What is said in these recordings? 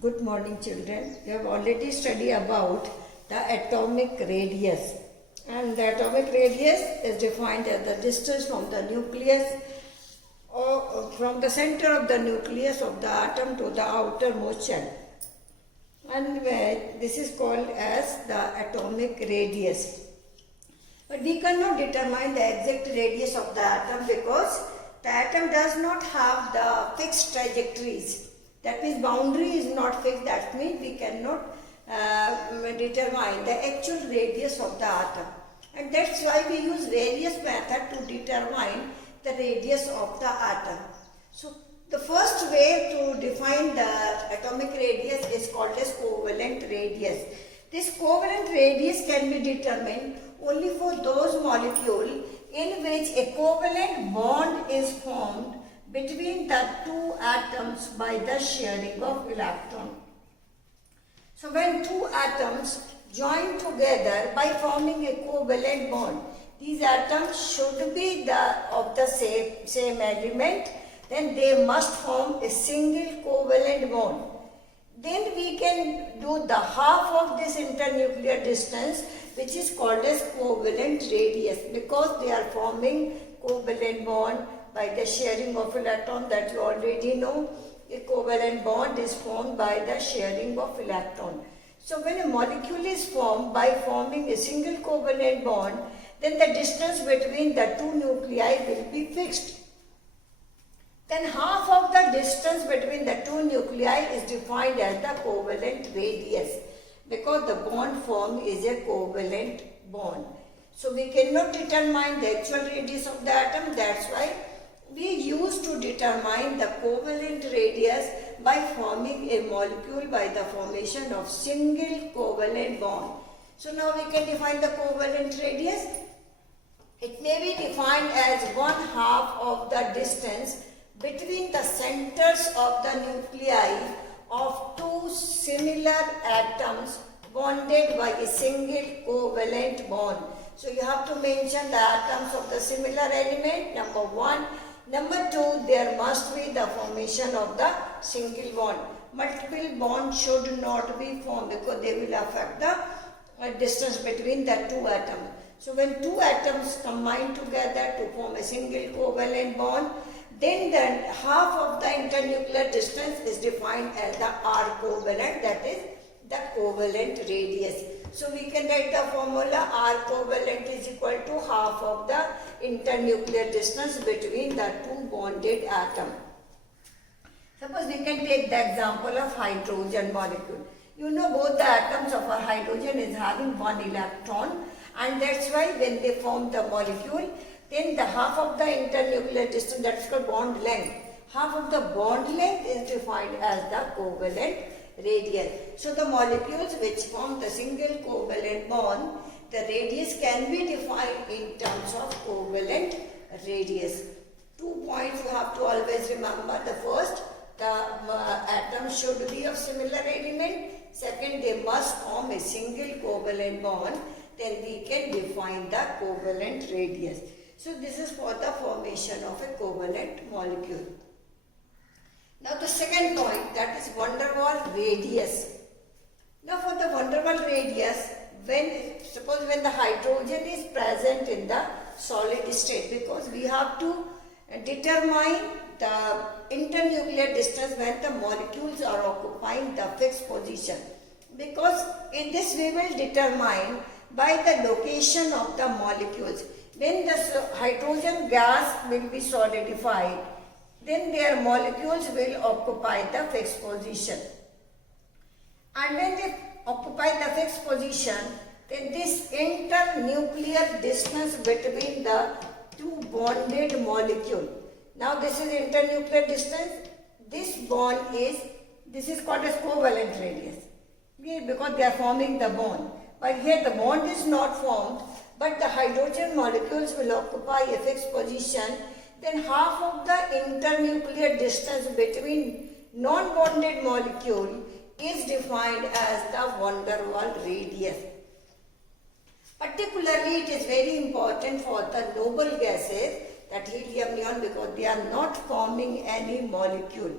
Good morning, children. We have already studied about the atomic radius. And the atomic radius is defined as the distance from the nucleus or from the center of the nucleus of the atom to the outermost shell. And this is called as the atomic radius. But we cannot determine the exact radius of the atom because the atom does not have the fixed trajectories. That means boundary is not fixed. That means we cannot determine the actual radius of the atom. And that's why we use various methods to determine the radius of the atom. So the first way to define the atomic radius is called as covalent radius. This covalent radius can be determined only for those molecules in which a covalent bond is formed between the two atoms by the sharing of electron. So when two atoms join together by forming a covalent bond, these atoms should be of the same element, then they must form a single covalent bond. Then we can do the half of this internuclear distance, which is called as covalent radius, because they are forming covalent bond by the sharing of electron. That you already know. A covalent bond is formed by the sharing of electron. So when a molecule is formed by forming a single covalent bond, then the distance between the two nuclei will be fixed. Then half of the distance between the two nuclei is defined as the covalent radius, because the bond formed is a covalent bond. So we cannot determine the actual radius of the atom. That's why we used to determine the covalent radius by forming a molecule by the formation of single covalent bond. So now we can define the covalent radius. It may be defined as 1/2 of the distance between the centers of the nuclei of two similar atoms bonded by a single covalent bond. So you have to mention the atoms of the similar element, number 1. Number 2, there must be the formation of the single bond. Multiple bonds should not be formed because they will affect the distance between the two atoms. So when two atoms combine together to form a single covalent bond, then the half of the internuclear distance is defined as the R covalent, that is the covalent radius. So we can write the formula R covalent is equal to half of the internuclear distance between the two bonded atoms. Suppose we can take the example of hydrogen molecule. You know both the atoms of our hydrogen is having one electron, and that's why when they form the molecule, then the half of the internuclear distance, that is called bond length. Half of the bond length is defined as the covalent radius. So the molecules which form the single covalent bond, the radius can be defined in terms of covalent radius. 2 points you have to always remember. The first, the atoms should be of similar element. Second, they must form a single covalent bond. Then we can define the covalent radius. So this is for the formation of a covalent molecule. Now the second point, that is van der Waals radius. Now for the van der Waals radius, suppose when the hydrogen is present in the solid state, because we have to determine the internuclear distance when the molecules are occupying the fixed position. Because in this we will determine by the location of the molecules. When the hydrogen gas will be solidified, then their molecules will occupy the fixed position. And when they occupy the fixed position, then this internuclear distance between the two bonded molecules. Now this is internuclear distance. This is called as covalent radius. Because they are forming the bond. But here the bond is not formed, but the hydrogen molecules will occupy a fixed position. Then half of the internuclear distance between non-bonded molecule is defined as the van der Waals radius. Particularly it is very important for the noble gases, that helium, neon, because they are not forming any molecule.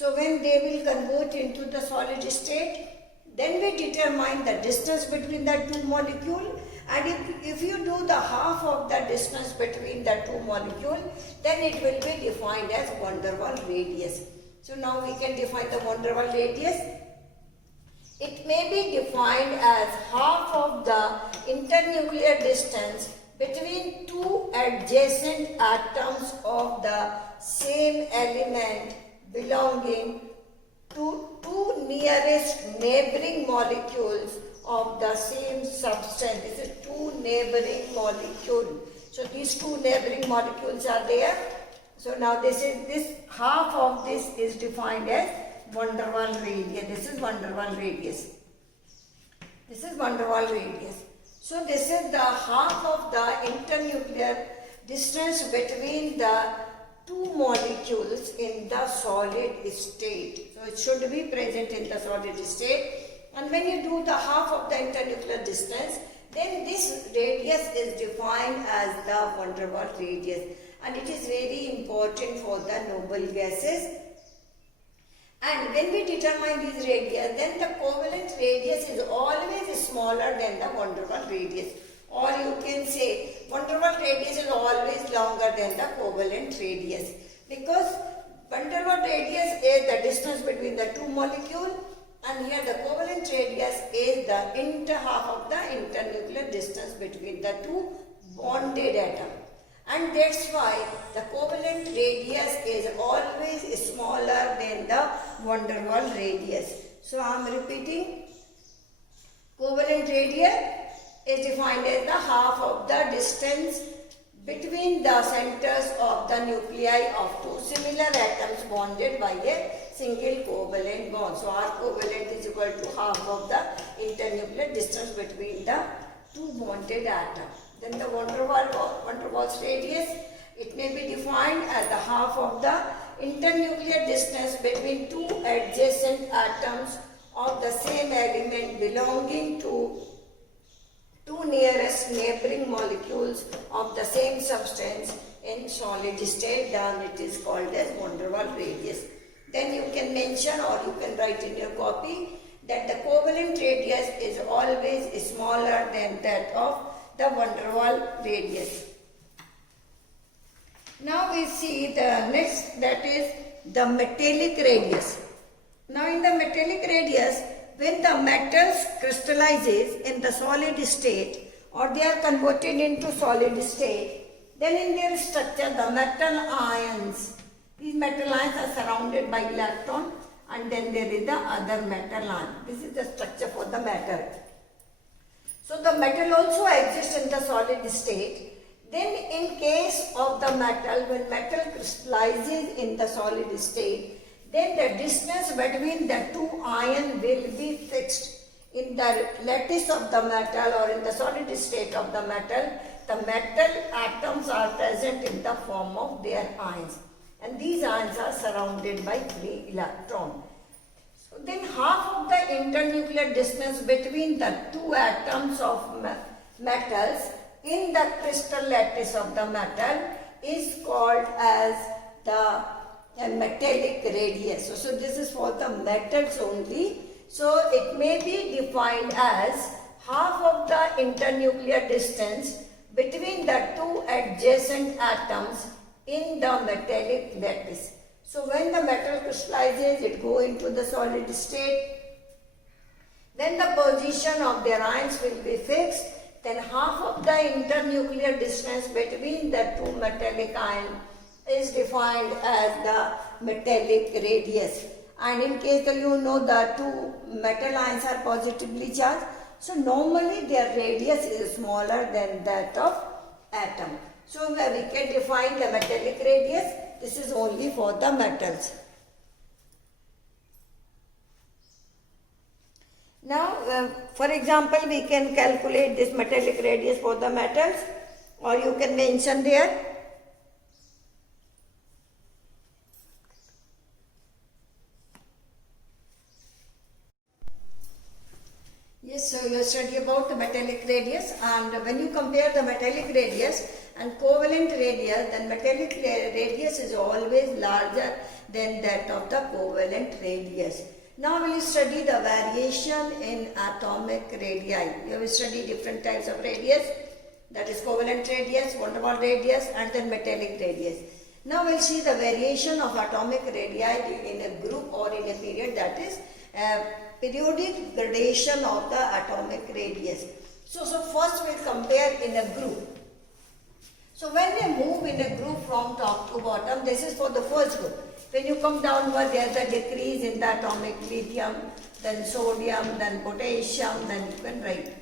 So when they will convert into the solid state, then we determine the distance between the two molecules, and if you do the half of the distance between the two molecules, then it will be defined as van der Waals radius. So now we can define the van der Waals radius. It may be defined as half of the internuclear distance between two adjacent atoms of the same element belonging to two nearest neighboring molecules of the same substance. This is two neighboring molecules. So these two neighboring molecules are there. So now this half of this is defined as van der Waals radius. This is van der Waals radius. This is van der Waals radius. So this is the half of the internuclear distance between the two molecules in the solid state. So it should be present in the solid state. And when you do the half of the internuclear distance, then this radius is defined as the van der Waals radius. And it is very important for the noble gases. And when we determine this radius, then the covalent radius is always smaller than the van der Waals radius. Or you can say van der Waals radius is always longer than the covalent radius. Because van der Waals radius is the distance between the two molecules, and here the covalent radius is the half of the internuclear distance between the two bonded atoms. And that's why the covalent radius is always smaller than the van der Waals radius. So I am repeating, covalent radius is defined as the half of the distance between the centers of the nuclei of two similar atoms bonded by a single covalent bond. So R covalent is equal to half of the internuclear distance between the two bonded atoms. Then the van der Waals radius, it may be defined as the half of the internuclear distance between two adjacent atoms of the same element belonging to two nearest neighboring molecules of the same substance in solid state. Then it is called as van der Waals radius. Then you can mention, or you can write in your copy, that the covalent radius is always smaller than that of the van der Waals radius. Now we see the next, that is the metallic radius. Now in the metallic radius, when the metals crystallizes in the solid state, or they are converted into solid state, then in their structure the metal ions, these metal ions are surrounded by electron, and then there is the other metal ion. This is the structure for the metal. So the metal also exists in the solid state. Then in case of the metal, when metal crystallizes in the solid state, then the distance between the two ions will be fixed. In the lattice of the metal, or in the solid state of the metal atoms are present in the form of their ions. And these ions are surrounded by free electrons. So then half of the internuclear distance between the two atoms of metals in the crystal lattice of the metal is called as the metallic radius. So this is for the metals only. So it may be defined as half of the internuclear distance between the two adjacent atoms in the metallic lattice. So when the metal crystallizes, it goes into the solid state. Then the position of their ions will be fixed. Then half of the internuclear distance between the two metallic ions is defined as the metallic radius. And in case that you know the two metal ions are positively charged, so normally their radius is smaller than that of atom. So we can define the metallic radius. This is only for the metals. Now, for example, we can calculate this metallic radius for the metals, or you can mention there. Yes, so you study about the metallic radius, and when you compare the metallic radius and covalent radius, then metallic radius is always larger than that of the covalent radius. Now we will study the variation in atomic radii. We will study different types of radius, that is covalent radius, van der Waals radius, and then metallic radius. Now we will see the variation of atomic radii in a group or in a period, that is periodic gradation of the atomic radius. So first we will compare in a group. So when we move in a group from top to bottom, this is for the first group. When you come downward, there is a decrease in the atomic lithium, then sodium, then potassium, then you can write.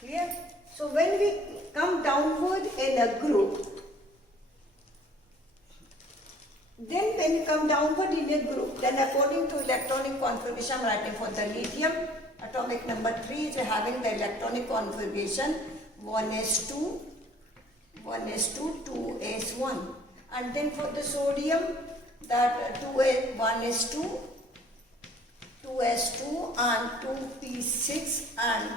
Clear? So when we come downward in a group, then when you come downward in a group, then according to electronic configuration, I am writing for the lithium, atomic number 3 is having the electronic configuration 1s2, 1s2, 2s1. And then for the sodium, that 1s2, 2s2 and 2p6 and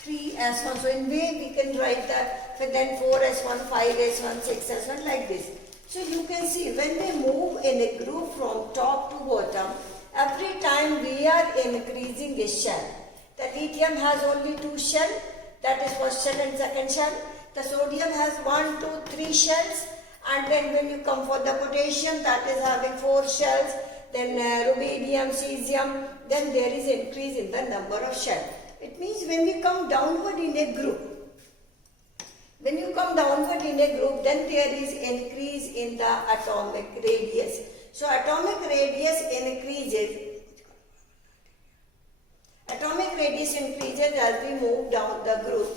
3s1. So in way we can write that, then 4s1, 5s1, 6s1 like this. So you can see when we move in a group from top to bottom, every time we are increasing a shell. The lithium has only 2 shells, that is first shell and second shell. The sodium has 1, 2, 3 shells, and then when you come for the potassium, that is having 4 shells, then rubidium, cesium, then there is increase in the number of shells. It means when we come downward in a group, when you come downward in a group, then there is increase in the atomic radius. So atomic radius increases. Atomic radius increases as we move down the group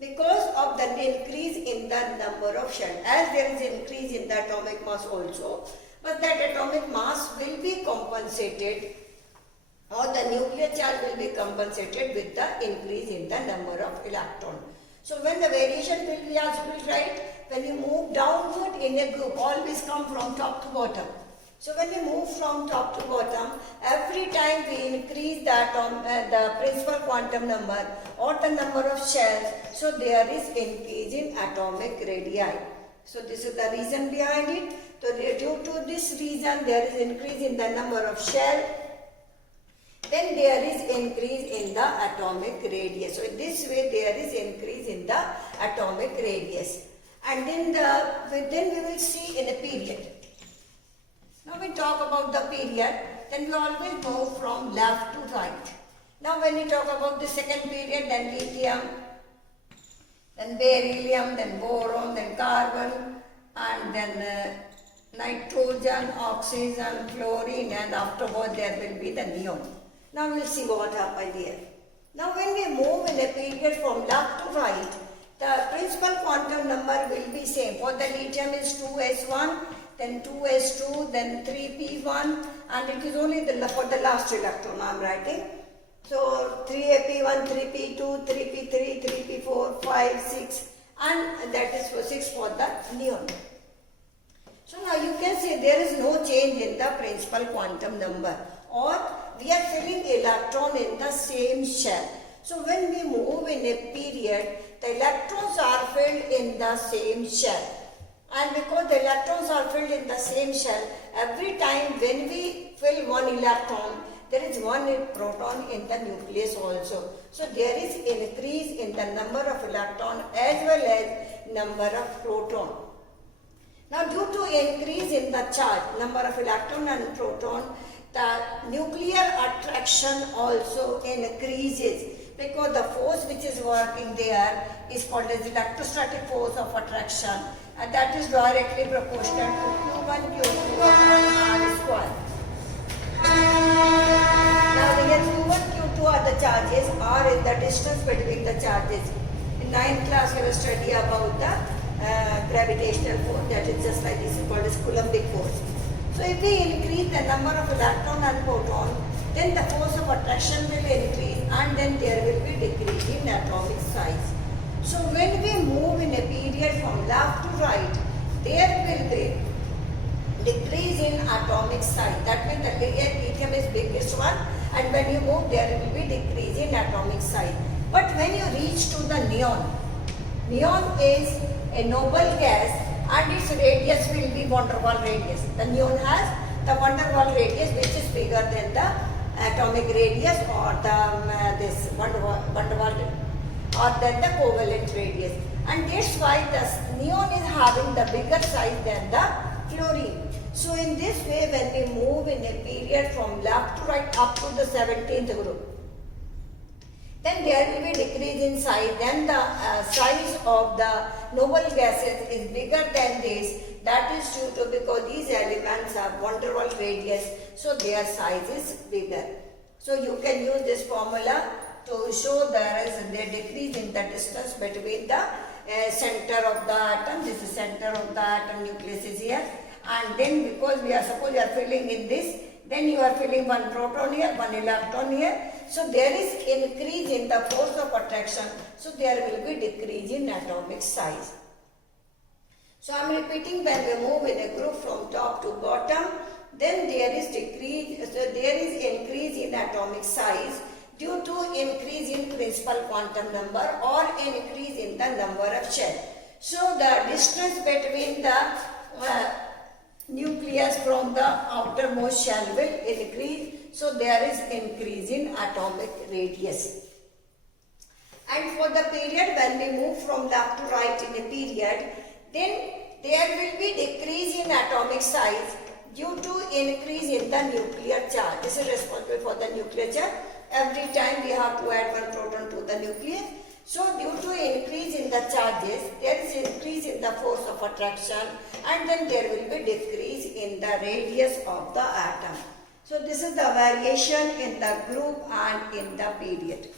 because of the increase in the number of shells. As there is increase in the atomic mass also, but that atomic mass will be compensated, or the nuclear charge will be compensated with the increase in the number of electrons. So when the variation will be as we write, when you move downward in a group, always come from top to bottom. So when we move from top to bottom, every time we increase the principal quantum number or the number of shells, so there is increase in atomic radii. So this is the reason behind it. So due to this reason, there is increase in the number of shells. Then there is increase in the atomic radius. So in this way there is increase in the atomic radius. And then we will see in a period. Now we talk about the period, then we always move from left to right. Now when we talk about the second period, then lithium, then beryllium, then boron, then carbon, and then nitrogen, oxygen, fluorine, and afterward there will be the neon. Now we will see what happened here. Now when we move in a period from left to right, the principal quantum number will be same. For the lithium is 2s1, then 2s2, then 3p1, and it is only for the last electron I am writing. So 3ap1, 3p2, 3p3, 3p4, 5, 6, and that is for 6 for the neon. So now you can see there is no change in the principal quantum number, or we are filling electron in the same shell. So when we move in a period, the electrons are filled in the same shell. And because the electrons are filled in the same shell, every time when we fill one electron, there is one proton in the nucleus also. So there is increase in the number of electron as well as number of proton. Now due to increase in the charge, number of electron and proton, the nuclear attraction also increases, because the force which is working there is called as electrostatic force of attraction, and that is directly proportional to Q1 Q2 upon R square. Now here Q1 Q2 are the charges, R is the distance between the charges. In 9th class we will study about the gravitational force, that is just like this is called as Coulombic force. So if we increase the number of electron and proton, then the force of attraction will increase, and then there will be decrease in atomic size. So when we move in a period from left to right, there will be decrease in atomic size. That means the lithium is biggest one, and when you move there will be decrease in atomic size. But when you reach to the neon, neon is a noble gas, and its radius will be van der Waals radius. The neon has the van der Waals radius which is bigger than the atomic radius or the this van der Waals or than the covalent radius. And that's why the neon is having the bigger size than the fluorine. So in this way, when we move in a period from left to right up to the 17th group, then there will be decrease in size. Then the size of the noble gases is bigger than this. That is due to because these elements have van der Waals radius, so their size is bigger. So you can use this formula to show there is a decrease in the distance between the center of the atom. This is center of the atom, nucleus is here. And then because we are suppose you are filling in this, then you are filling one proton here, one electron here. So there is increase in the force of attraction. So there will be decrease in atomic size. So I am repeating, when we move in a group from top to bottom, then there is decrease. So there is increase in atomic size due to increase in principal quantum number or increase in the number of shells. So the distance between the nucleus from the outermost shell will increase, so there is increase in atomic radius. And for the period when we move from left to right in a period, then there will be decrease in atomic size due to increase in the nuclear charge. This is responsible for the nuclear charge. Every time we have to add one proton to the nucleus. So due to increase in the charges, there is increase in the force of attraction, and then there will be decrease in the radius of the atom. So this is the variation in the group and in the period.